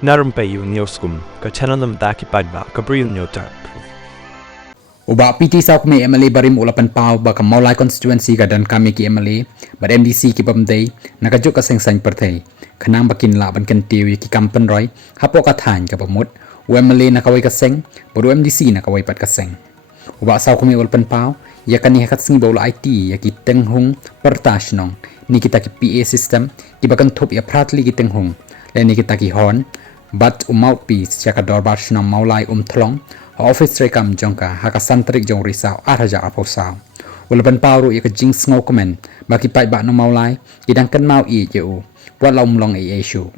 Na Rympei U channel paidbah Bri U Hynñiewtrep. Uba PT Sawkmie MLA barim ulapan pau ba ka Mawlai Konstitwensi ka Donkam ki MLA ba MDC ki bamdei na Kajuh ka Seng perthei khanang bakin la ban kan tiwi ki kampen roi hapo ka thain ka bamut MLA na kawai ka Seng bodo MDC na kawai pat ka Seng uba Sawkmie ulapan pau ya kan ni hakat singi baula IT ya ki tenghung parasnam ni kita ki PA system ki bakan thop ya pratli ki tenghung le ni kita ki hon bat mouthpiece ya ka parasnam Mawlai thlong office rekam jongka haka santrik jong risau araja aposau ulapan pauru ya ka jing Sngap baki paidbah no Mawlai idangkan mau I u wat laum long issue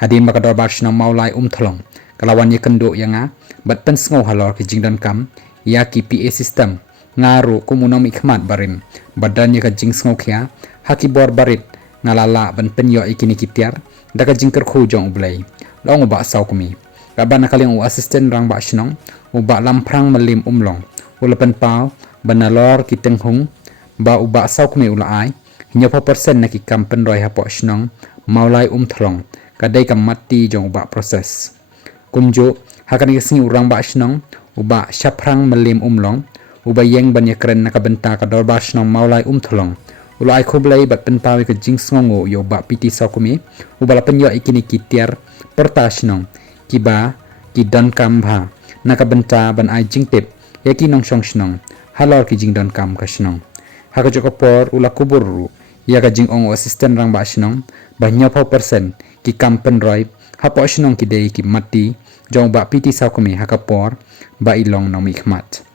hadin maka parasnam Mawlai thlong kalawan ya kendo yanga bat pen Sngap halor ki jing Donkam ya ki PA system ngaru kumunom ikmat barim badan ya ka jing Sngap ya haki bor barit ngalala ban penyo ikini kitiar daga jing kerkhu jong Khublei long uba Sawkmie kaban nakaling assistant rang ba shnong uba lamprang malim umlong ulapan pau banalor kiteng hung ba uba Sawkmie ulai hinyo pa persen na ki kampen roi hapo shnong Mawlai thlong kadai kam mati jong uba proses kunjo hakan ngising urang ba shnong uba shaprang malim umlong uba yeng banya keren nakabenta ka parasnam Mawlai thlong ulai Khublei bat penpawi ke jing sngongo yo ba PT Sawkmie uba lapen yo ikini kitiar parasnam kiba ki Donkam bha nakabenta ban ai jing tip yaki nong shong shnong halor ki jing Donkam ka shnong haka jokopor ula kuburu ya ka jing ong assistant rang ba shnong banyak persen ki kampen roi hapo shnong ki dei ki mati jong ba PT Sawkmie haka por ba ilong nom ikmat